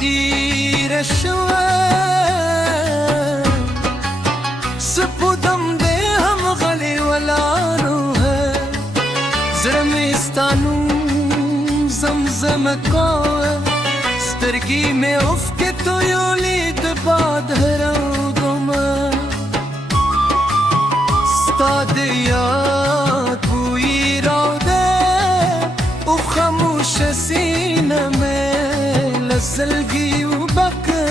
دیر شوه سپودم دے ہم غلی ولانو ہے زرمستانو زمزم کوه سترگی میں افق تو یولید باد هرودم ستاد یاد بوئی راوده و خموش سینه میں لزلگی و بکو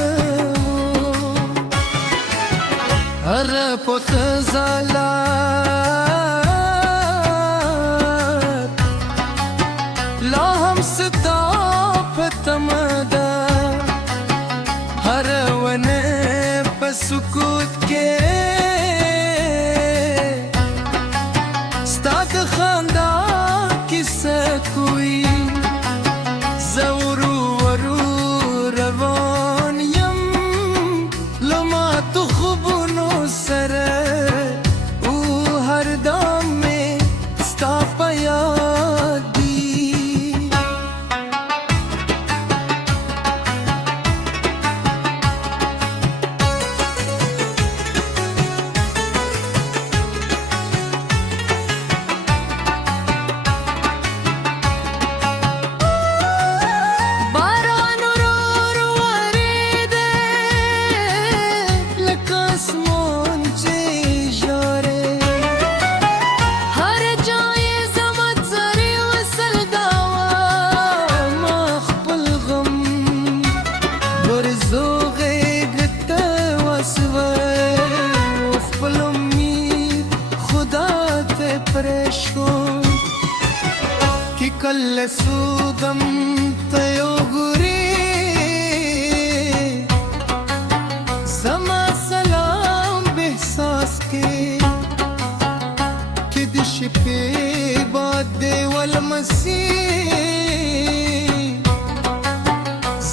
هر پت زالات لا هم ستا پتمدا هر ونه پسکوت کے ستاد خاندا کسه کوئی زورو ورو روان یم لما تو خوبونو سره او هر دام میں ستا پا یاد دی کی کل سودم تیو گری زما سلام بحساس کے کہ دش پہ باد دے والمسیح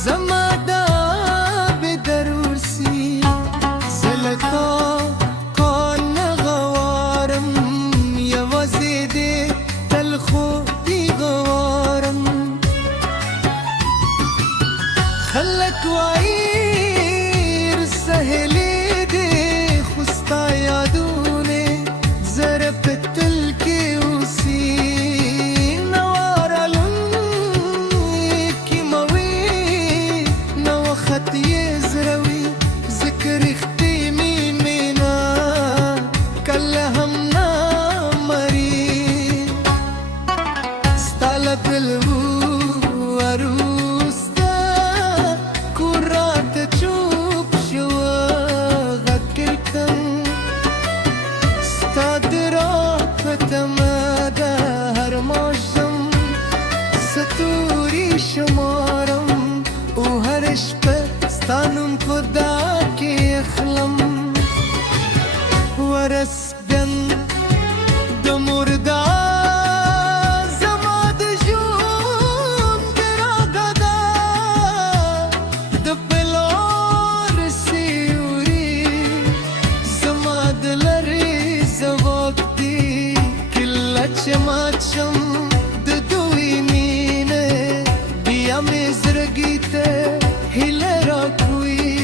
زما دا بدرور سی زلتا کون غوارم یوازی دے تلخو خلق وعیر سہلی دے خستا یادونے ضرب تل کے اسی نوارلن کی موی نو خط یہ زروی ذکر اختیمی مینا کل ہم نا مری ستالت الو تمادا هر موسم ستوری شمارم و هر شپه ستانم خدا که اخلم ورس بین دمردا زما دجون دراغدا دپلار سیوری زما دلری زواق چماچم د دوی مینه بیا می زرگی ته هیله را کوی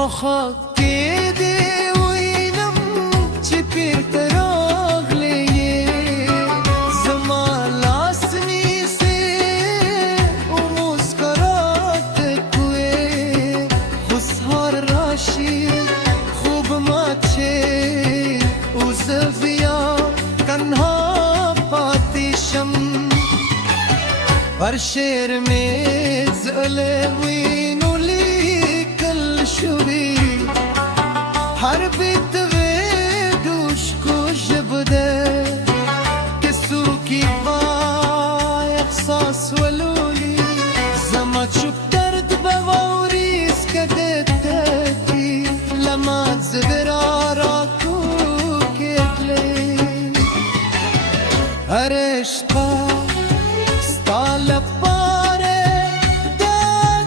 اوخا کې دی وینم چې پیرته راغلی زما لاس نیسې او مسکرات کوې خو سهار راشي خوب ما چې او زویا تنها پاتی شم پر شعر میں زلوینو لیکل شوی ہر بیت دوش کو جبده کسو کی پای احساس ولولی زما چوب درد بوریس کدتتی لما زبرارا عشقا ستال پاره دا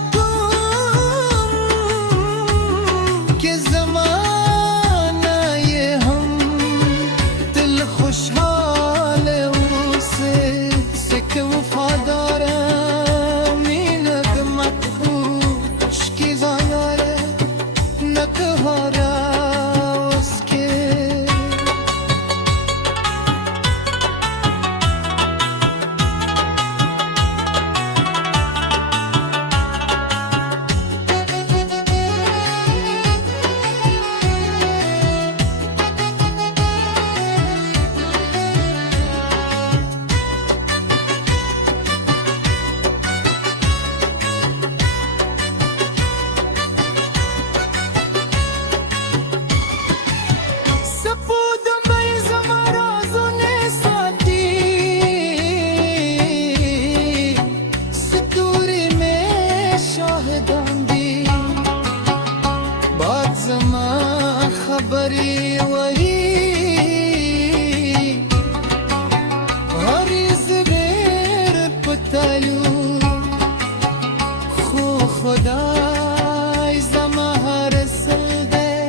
خدای زما هر سلده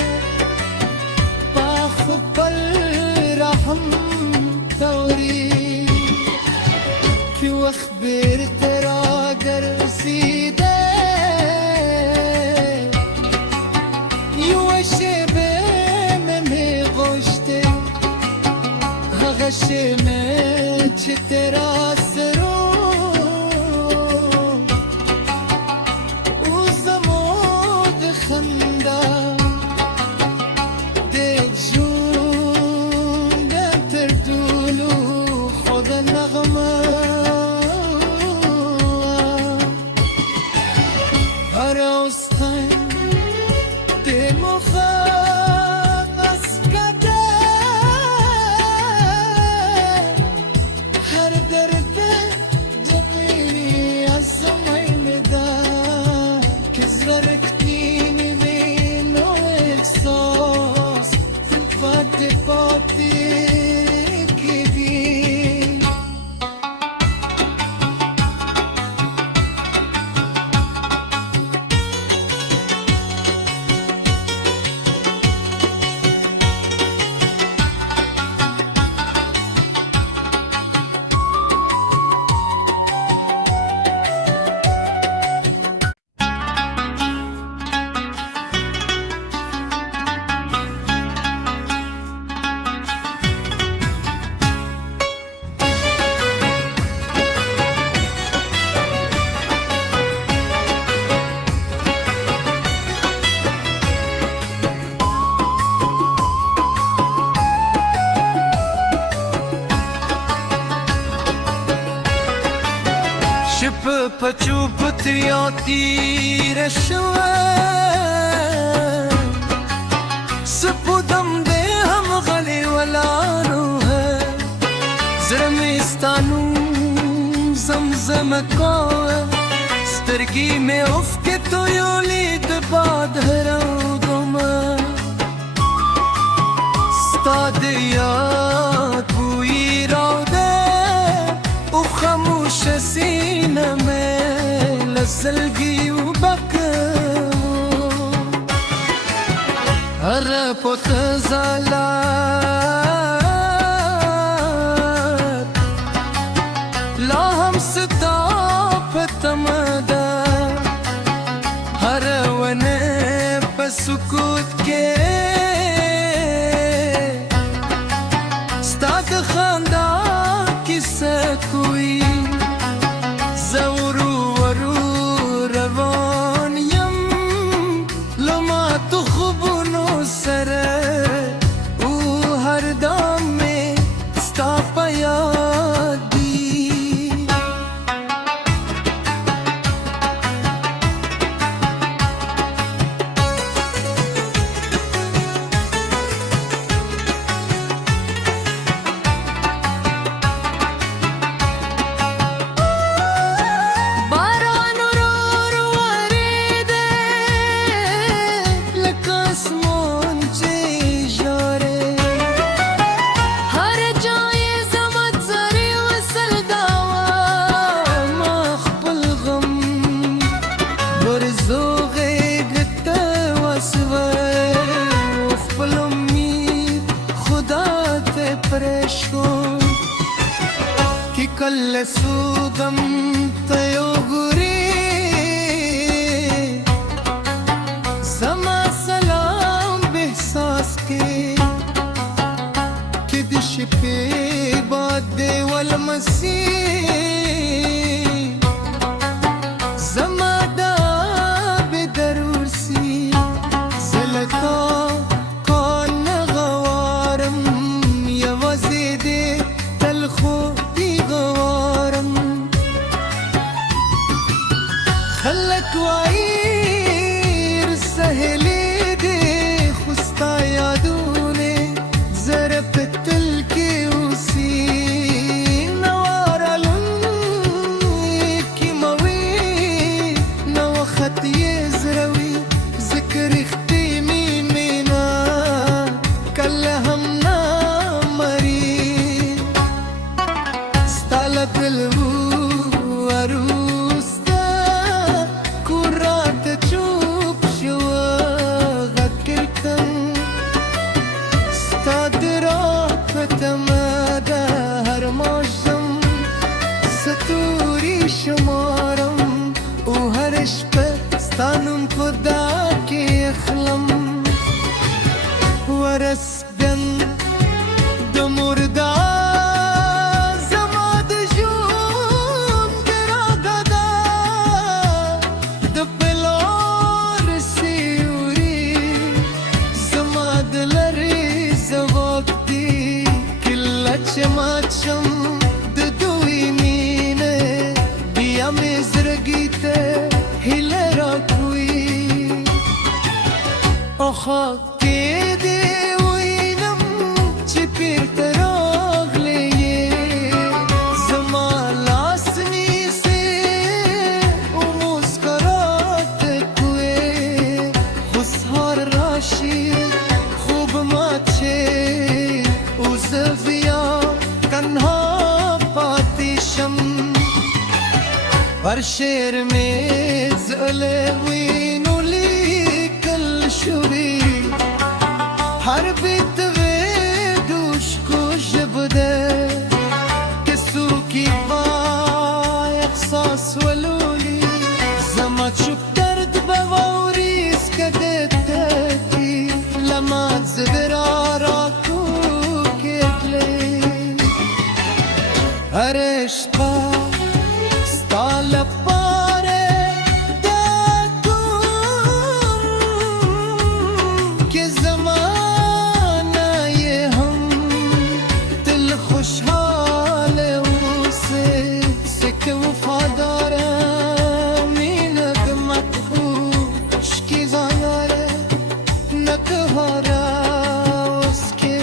پاخ پل رحم توری که وقت بیرته را گرسیده یو شبه می غشته هغه شمه چه ترا سرو پچو پتریا تیر شوه سپودم ده هم غلی ولانو ہے زرمستانو زمزم کوه سترگی میں افک تو یولی دباد هرو دوما ستاد یاد بوئی رو ده او خموش سینه میں لزلگی و بکو هر پت زالات لا هم ستا پتمدا هر ونه پسکوت کے ستاد خاندا کسا کوئی زورو ورو روان یم لما تو خوبونو سر او هر دام میں ستا پیاد دی کل سودم تیو گوری زما سلام بحساس کے کہ دش پہ باد دے والمسیح زما دا بدرور سی زلکا کون غوارم یوازی دے تلخو خلک وعیر سهلی دی خستا یادونه زرب تل کی اوسی نوارلون کی موی نو خطی زروی ذکر اختی مین مینا کل هم نامری ستال دلو عروس دا کورا ستانم خدا کی اخلم ورس بن د مردا زما د ژوند ګراګدا د پلار سیوري زما د لرې ځواب دی کله چې ماچم د دوی مینه بیا مې زړګي ته هیله راکوي اوخه کې دې وینم چې بیرته راغلی یې زما لاس نیسې او مسکراته کوې خو سهار راشي خوب ماچې او زه بیا تنها پاتې شم هر شعر مې زړه وینو لیکل شوي هر بیت دوش کو ژبه ده که څوک پای احساس ولولي زما چوپ درد به واوري سکده تکي لما زبرا را کوکتلی هر شپه ستا لپاره دا کوم که زمانه یې هم تل خوشحاله اوسې ځکه وفاداره مینه د مطبوع عشقي غاره نه که هاره اوس کې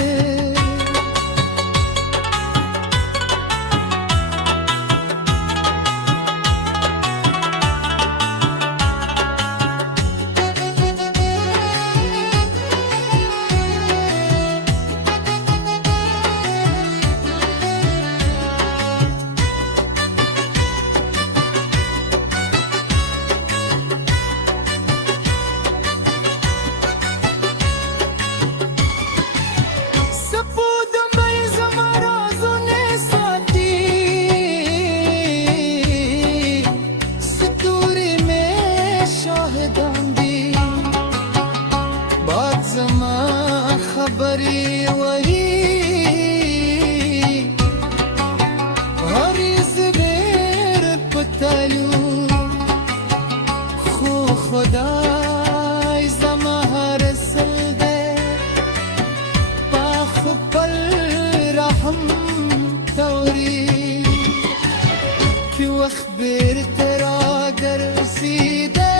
خبري وهي غريز غير بتالو خو خدای زما هر سلده پاخ پل رحم توري في واخبر ترى قرسيده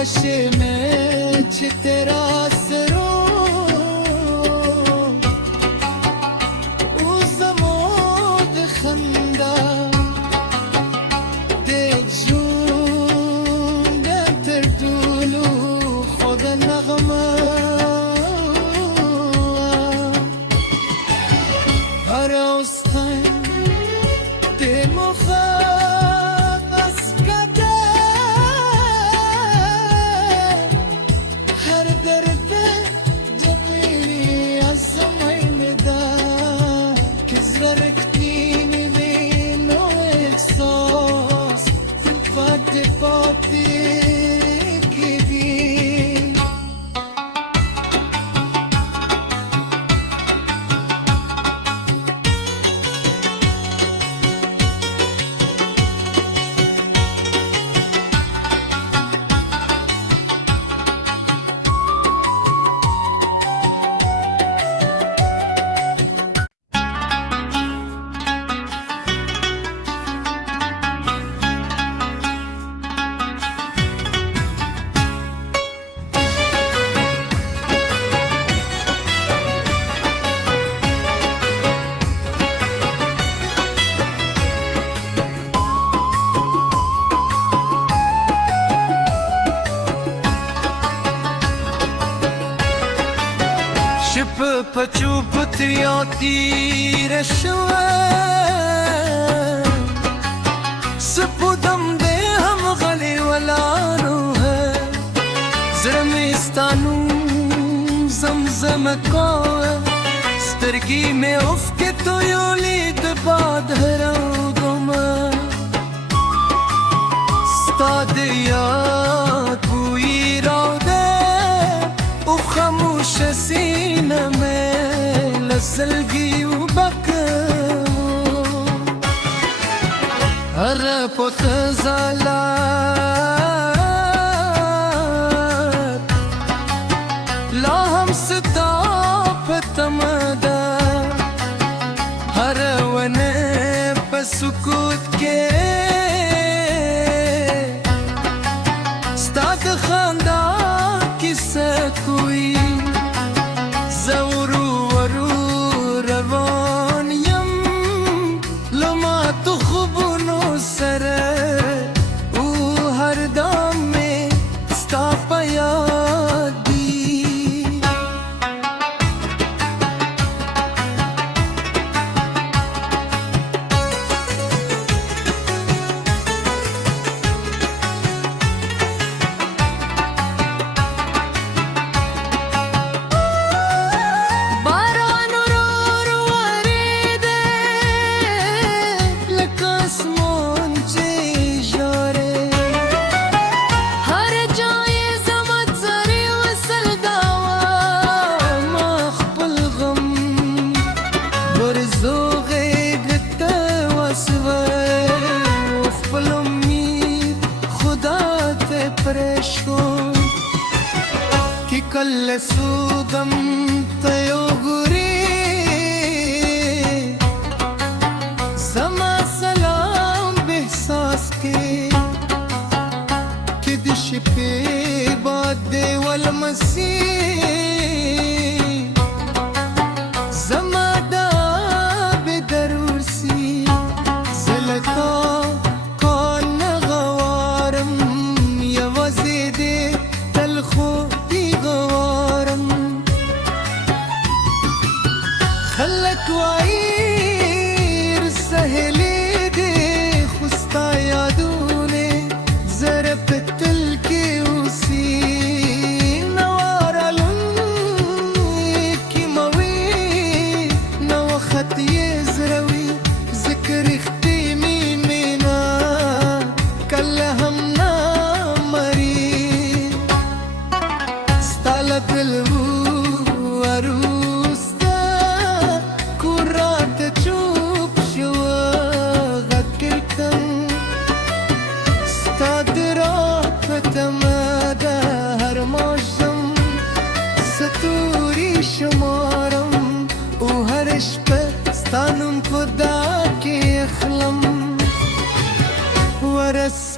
غشمه چې تیرا سرو او زمو د خندا د ژوند تر ټولو خود نغمه هر اوستان د مخه پچو پتریا تیر شوه سپودم دے ہم غلی ولانو ہے زرمستانو زمزم کوه سترګې مې اوښکې تویولې د باد هراوګمه ستا د یاد بوی راوده او خاموشه سینه مې له زړګي اوبه کوم هره پوته ځالات لا هم ستا په تمه ده هره ونه په سکوت کې ستا د خندا کیسه کوي زه ورو ورو روان یم له ماتو خوبونو سره او هر دم مې ستا په یاد دي कि कल सुगम तयो गुरी समा सलाम बेहसास के कि दिश पे बाद वल मसीह زمادا بدرور سی زلتا کان غوارم یوازې دې تل خو دی غوارم خلک وایي سهلې دې خو ستا یادونه زره په تل کې اوسي شمارم او هر شپه ستانم خدا کې اخلم ورس